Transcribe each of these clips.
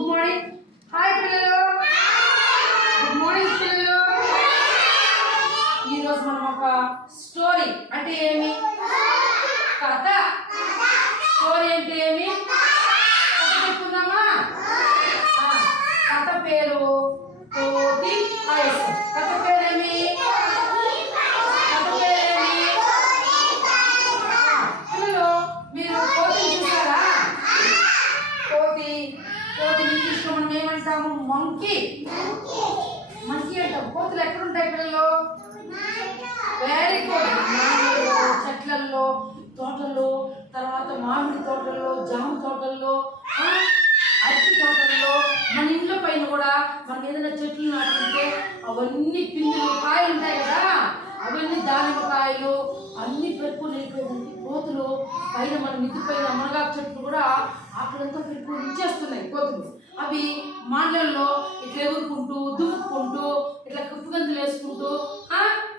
Good morning. Hi పిల్లలు, good morning పిల్లలు. ఈరోజు మనం ఒక స్టోరీ అంటే ఏమి, కథ. స్టోరీ అంటే ఏమి, కథ చెప్పుకుందామా? కథ పేరు కోతి పాయసం. కథ పేరేమి? కథ పేరేమి? పిల్లలు మీరు కోతిని చూసారా? కోతి ఇంగ్లీష్ లో మనం ఏమంటాము? మంకీ. మంకీ అంటాం. కోతులు ఎక్కడ ఉంటాయి పిల్లలు? Very good. చెట్లల్లో, తోటల్లో, తర్వాత మామిడి తోటల్లో, జామ తోటల్లో, అరటి తోటల్లో, మన ఇంట్లో పైన కూడా మనం ఏదైనా చెట్లు నాటుకుంటే అవన్నీ పిందులు కాయలు ఉంటాయి కదా, అవన్నీ దానిమ్మకాయలు అన్ని పెట్టుకుని వెళ్ళిపోయేదానికి కోతులు పైన మన మిద్ది పైన మునగాకు చెట్లు కూడా అక్కడంతా పెట్టుకుని ఇచ్చేస్తున్నాయి కోతులు. అవి మాటల్లో ఇట్లా ఎగురుకుంటూ దుమ్ముకుంటూ ఇట్లా కుప్పగంతులు వేసుకుంటూ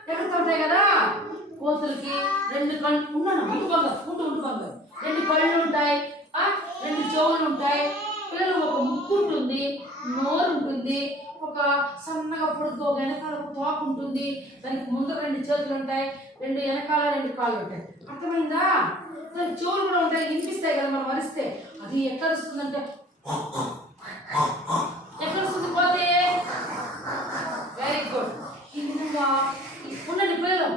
ఎక్కడుతూ ఉంటాయి కదా. కోతులకి రెండు కళ్ళు ఉన్నాను ఉంటున్నారు, రెండు కళ్ళు ఉంటాయి, రెండు చెవులు ఉంటాయి, పిల్లలు ఒక ముక్కు ఉంటుంది, నోరు ఉంటుంది, ఒక సన్నగా పొడుగు వెనకాల ఒక తోక ఉంటుంది, దానికి ముందు రెండు చేతులు ఉంటాయి, రెండు వెనకాల రెండు కాళ్ళు ఉంటాయి. అర్థమైందా? దానికి చెవులు కూడా ఉంటాయి, వినిపిస్తాయి కదా మనం వరిస్తే. అది ఎక్కడ వస్తుందంటే ఎక్కడ వస్తుంది పోతే. Very good. ఈ విధంగా ఉండండి పిల్లలు.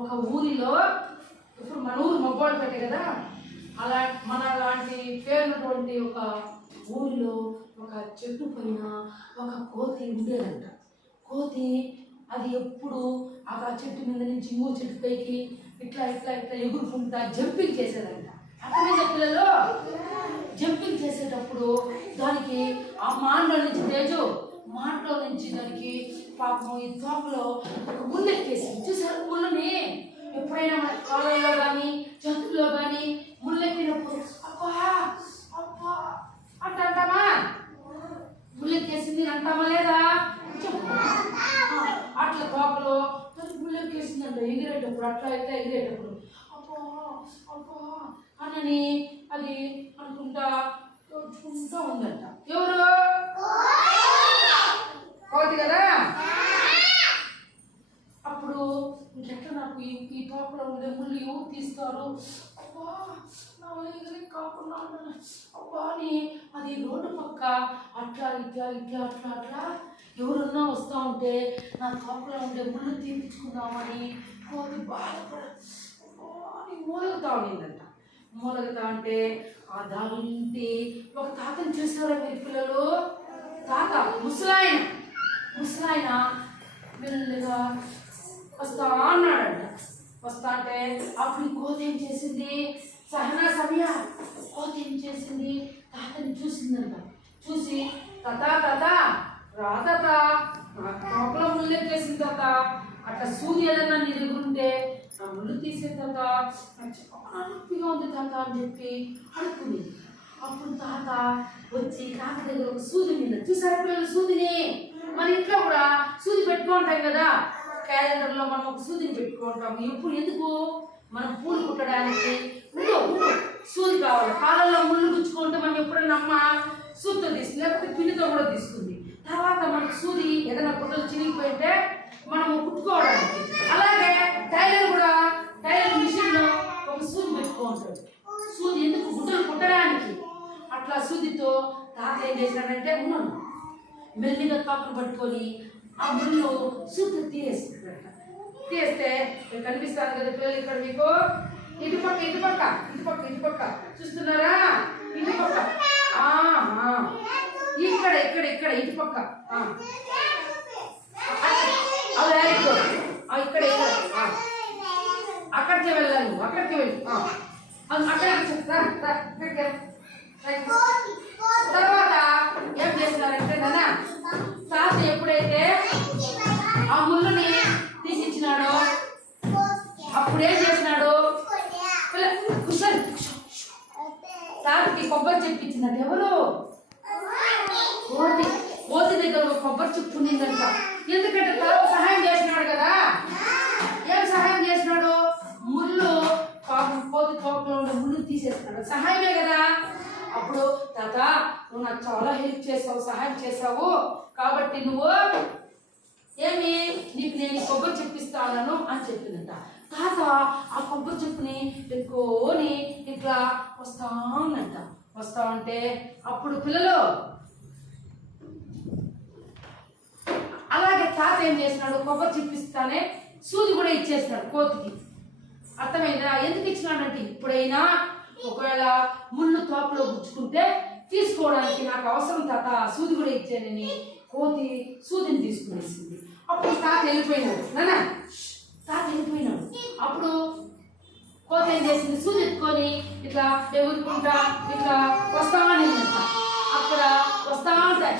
ఒక ఊరిలో, ఇప్పుడు మన ఊరు మబ్బోడు పెట్టే కదా, అలా మన లాంటి పేరున్నటువంటి ఒక ఊరిలో ఒక చెట్టు పైన ఒక కోతి ఉండేదంట. కోతి అది ఎప్పుడు ఆ చెట్టు మీద నుంచి ఇంకో చెట్టు పైకి ఇట్లా ఇట్లా ఇట్లా ఎగురుకుంటా జంపింగ్ చేసేదంట. అర్థమైందా పిల్లలు? జంపింగ్ చేసేటప్పుడు దానికి ఆ మాటలో నుంచి మాటలో నుంచి దానికి పాపం ఈ తోకలో ఒక ముళ్ళు ఎక్కేసింది. చూసారు ముళ్ళుని? ఎప్పుడైనా మన కాలంలో కానీ చేతుల్లో కానీ ముళ్ళు ఎక్కినప్పుడు అబ్బా అబ్బా అంటామా? ముళ్ళు ఎక్కేసింది అంటామా లేదా? అట్లా తోకలో ముళ్ళు ఎక్కేసిందంట ఎగిరేటప్పుడు, అట్లా అయితే ఎగిరేటప్పుడు అబ్బా అబ్బా అని అది అనుకుంటా ఉందంట. ఎవరు? కోతి కదా. అప్పుడు ఇంకెట్లా నాకు ఈ తోకలో ఉండే ముళ్ళు ఎవరు తీస్తారు, అబ్బా నా ఎగిరి కాకుండా అబ్బా అని అది రోడ్డు పక్క అట్లా ఇట్లా ఇట్లా అట్లా అట్లా ఎవరున్నా వస్తూ ఉంటే నా తోకలో ఉండే ముళ్ళు తీపించుకుందామని కోతి బాధపడ అని మూలుగుతా ఉండిందంట. మూలుగుతా అంటే ఆ దాని ఒక తాతని చూసారా మీరు పిల్లలు? తాత ముసలాయన మెల్లగా వస్తా అన్నాడంట. వస్తా అంటే అప్పుడు కోతి ఏం చేసింది? సహనా సమయ కోతి ఏం చేసింది? తాతని చూసిందంట. చూసి తాత రా తాత, నా తోకలో ముళ్ళు ఎక్కేసింది తాత, అట్లా సూది ఏదన్నా నీ దగ్గర ఉంటే నా ముళ్ళు తీసే తాత, నాకు చాలా నొప్పిగా ఉంది తాత అని చెప్పి అడుక్కుంది. అప్పుడు తాత వచ్చి తాత దగ్గర ఒక సూది మీద చూసారా పిల్లలు? సూదిని మన ఇంట్లో కూడా సూది పెట్టుకుంటాం కదా, క్యాలెండర్లో మనం ఒక సూదిని పెట్టుకుంటాము. ఎప్పుడు ఎందుకు? మనం పూలు కుట్టడానికి సూది కావాలి. కాలంలో ముళ్ళు గుచ్చుకుంటే మనం ఎప్పుడైనా అమ్మ సూదితో తీస్తుంది, లేకపోతే పిన్నితో కూడా తీస్తుంది. తర్వాత మనకు సూది ఏదైనా గుడ్డలు చిరిగిపోయింటే మనము కుట్టుకోవడానికి. అలాగే టైలర్ మిషన్లో ఒక సూది పెట్టుకుంటాడు. సూది ఎందుకు? గుడ్డలు కుట్టడానికి. అట్లా సూదితో తాత ఏం చేశాడంటే మెల్లిగా తోకలు పట్టుకొని ఆ ముళ్ళు సూది తీసేస్తాడట. తీస్తే కనిపిస్తాను కదా పిల్లలు ఇక్కడ మీకు? ఇటుపక్క చూస్తున్నారా? ఇటుపక్క ఇక్కడ ఇటుపక్క ఇక్కడ అక్కడికి వెళ్ళాలి. అక్కడికి వెళ్ళి తర్వాత ఏం చేస్తున్నారంటే నాన్న తాత ఎప్పుడైతే ఆ ముళ్ళుని తీసిచ్చినాడో అప్పుడు ఏం చేసినాడు? తాతకి కొబ్బరి చెప్పించిందంట. ఎవరు? కోతి దగ్గర ఒక కొబ్బరి చెప్పు ఉండిందంట. ఎందుకంటే తాత సహాయం చేసినాడు కదా. ఏం సహాయం చేసినాడు? ముళ్ళు పాపం కోతి తోకలో ఉండే ముళ్ళు తీసేస్తున్నాడు. సహాయమే కదా. అప్పుడు తాత నువ్వు నాకు చాలా హెల్ప్ చేసావు, సహాయం చేసావు, కాబట్టి నువ్వు ఏమి నీకు నేను ఈ కొబ్బరి చెప్పిస్తాను అని చెప్పిందంట. తాత ఆ కొబ్బరి చెప్పుని పెట్టుకొని ఇట్లా వస్తా ఉందంట. వస్తా ఉంటే అప్పుడు పిల్లలు అలాగే తాత ఏం చేసినాడు, కొబ్బరి చెప్పిస్తానే సూది కూడా ఇచ్చేసినాడు కోతికి. అర్థమైందా? ఎందుకు ఇచ్చినాడంటే ఇప్పుడైనా ఒకవేళ ముళ్ళు తోపలో గుచ్చుకుంటే తీసుకోవడానికి నాకు అవసరం తాత, సూది కూడా ఇచ్చానని కోతి సూదిని తీసుకునేసింది. అప్పుడు తాత వెళ్ళిపోయినాడు. నాన్న తాత వెళ్ళిపోయినాడు. అప్పుడు కోతి ఏం చేసింది, సూది ఎత్తుకొని ఇట్లా ఎగురుకుంటా ఇట్లా వస్తామని అక్కడ వస్తా ఉంటాయి.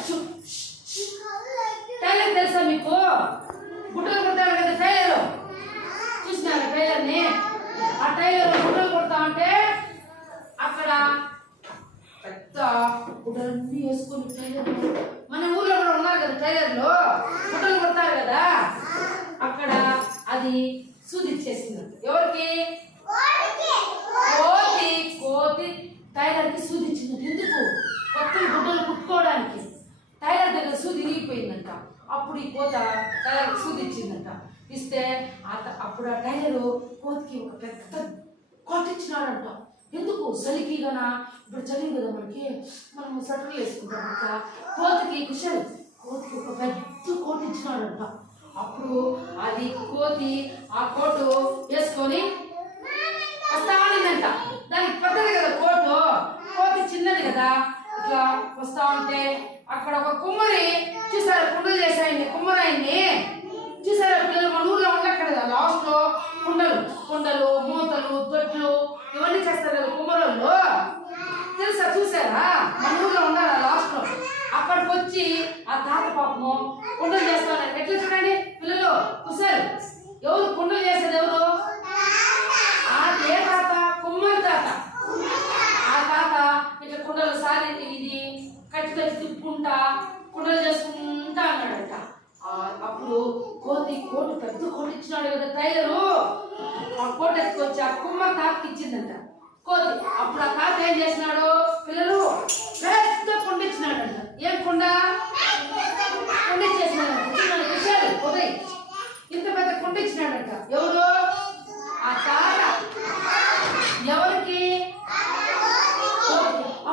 టైలర్ తెలుసా మీకు? గుడ్డలు కొడతాడు కదా టైలర్, చూసినారా టైలర్ని? ఆ టైలర్ గుడ్డలు కొడతా ఉంటే అక్కడ పెద్ద గుడ్డలన్నీ వేసుకొని టైలర్, మన ఊర్లో కూడా ఉన్నారు కదా టైలర్లు, గుడ్డలు కొడతారు కదా, అక్కడ అది సూది ఇచ్చేసింది. ఎవరికి? కోతి. కోతి టైలర్కి సూది ఇచ్చింది. ఎందుకు? కొత్త గుడ్డలు కుట్టుకోవడానికి. టైలర్ దగ్గర సూది ఇరిగిపోయిందంట. అప్పుడు ఈ కోత టైలర్కి సూది ఇచ్చిందంట. ఇస్తే అప్పుడు ఆ టైలరు కోతికి ఒక పెద్ద కోట ఇచ్చినాడంట. ఎందుకు? చలికి గనా, ఇప్పుడు చలి కదా మనకి, మనం స్వెటర్లు వేసుకుంటాం అంట. కోతికి కుషల్ కోతికి ఒక పెద్ద కోట ఇచ్చినాడంట. అప్పుడు అది కోతి ఆ కోటు వేసుకొని వస్తా ఉండిందంట. దానికి పెద్దది కదా కోటు, కోతి చిన్నది కదా, ఇట్లా వస్తా ఉంటే అక్కడ ఒక కుమ్మరి చూసారా, కుండలు చేసాయని కుమ్మరాయన్ని చూసారా పిల్లలు? మన ఊర్లో ఉంటాయి కదా లాస్ట్ లో కుండలు మూతలు దొడ్లు ఇవన్నీ చేస్తారు కదా కుమ్మరోళ్ళు, తెలుసా? చూసారా? మన ఊర్లో ఉన్నారా లాస్ట్ లో? అక్కడికి వచ్చి ఆ తాత పాపము కుండలు చేస్తాను. ఎట్లా చూడండి పిల్లలు, కుసలు ఎవరు కుండలు చేసేది? ఎవరు? ఏ తాత? కుమ్మరి తాత. ఆ తాత ఇట్లా కుండలు సారి ఇది కట్టి తిప్పుకుంటా కుండలు చేసుకుంటా అన్నాడంట. అప్పుడు కోతి కోటు పెద్ద కోటు ఇచ్చినాడు కదా టైలరు, ఆ కోట ఎత్తుకొచ్చి ఆ కుమ్మరి తాతకి ఇచ్చిందంట కోతి. అప్పుడు ఆ తాత ఏం చేసినాడు పిల్లలు, పెద్ద కుండ ఇచ్చినాడంట. ఏం కుండ? కుండ ఇచ్చేసినాడంట. ఉదయ్ ఇంత పెద్ద కుండ ఇచ్చినాడంట. ఎవరు? ఆ తాత. ఎవరికి?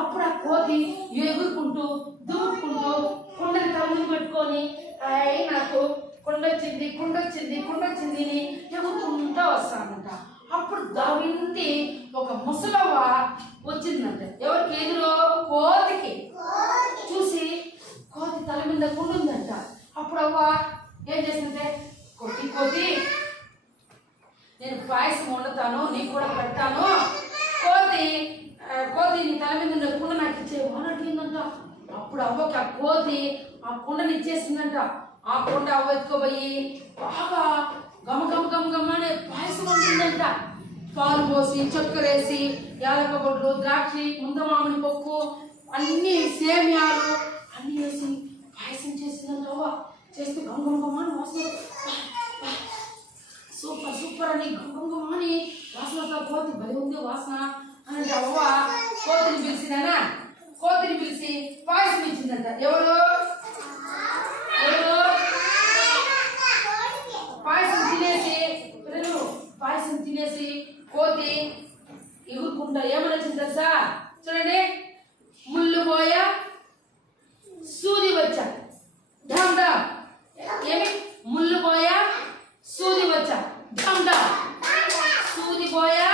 అప్పుడు ఆ కోతి ఎగురుకుంటూ దూకుంటూ కుండని తల మీద పెట్టుకొని నాకు కుండొచ్చింది అని ఎగురుకుంటూ వస్తానంట. అప్పుడు దావింటి ఒక ముసలవ్వ వచ్చిందంట. ఎవరికి ఎదురు? కోతికి. చూసి కోతి తల మీద కుండుందంట. అప్పుడు అవ్వ ఏం చేసిందంటే, కోతి నేను పాయసం వండుతాను, నీకు కూడా పెడతాను, కోతి నీ తల మీద ఉన్న కుండ నాకు ఇచ్చేవు అని అడిగిందంట. అప్పుడు అవ్వకి ఆ కోతి ఆ కుండని ఇచ్చేసిందంట. ఆ కుండ అవ్వ ఎత్తుకోబోయి బాగా గమనే పాయసం వండిందంట. పాలు పోసి చక్కెరేసి యాలక బొడ్లు ద్రాక్షి ముందమామిడి పప్పు అన్ని సేమ్యాలు అన్ని వేసి పాయసం చేసిందంట. అవ్వ చేస్తే గమని వాసన, సూపర్ అని గమని వాసన, కోతి బలి ఉంది వాసన అంటే అవ్వ కోతిని పిలిచిందనా, కోతిని పిలిచి పాయసం ఇచ్చిందంట. ఎవరు? పాయసం తినేసి కోతి ఎగురుకుంటా ఏమని వచ్చింది తెలుసా? చూడండి, ముళ్ళు పోయా సూది వచ్చా, ఢమ్ ఢమ్. ఏమి? ముళ్ళు పోయా సూది వచ్చా, ఢమ్ ఢమ్. సూది పోయా,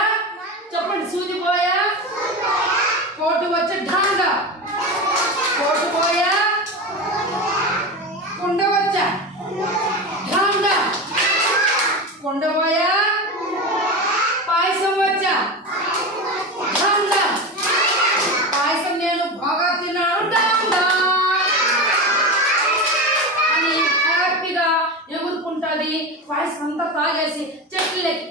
చెప్పండి, సూది పోయా కోటు వచ్చా, ఢమ్ ఢమ్. కోటు పోయా కుండ వచ్చా, ఢమ్ ఢమ్. కుండ పోయా పాయసం వచ్చా, ఢమ్ ఢమ్. పాయసం నేను బాగా తిన్నాను, ఢమ్ ఢమ్ అని హ్యాపీగా ఎగురుకుంటుంది. పాయసం అంతా తాగేసి చెట్లకి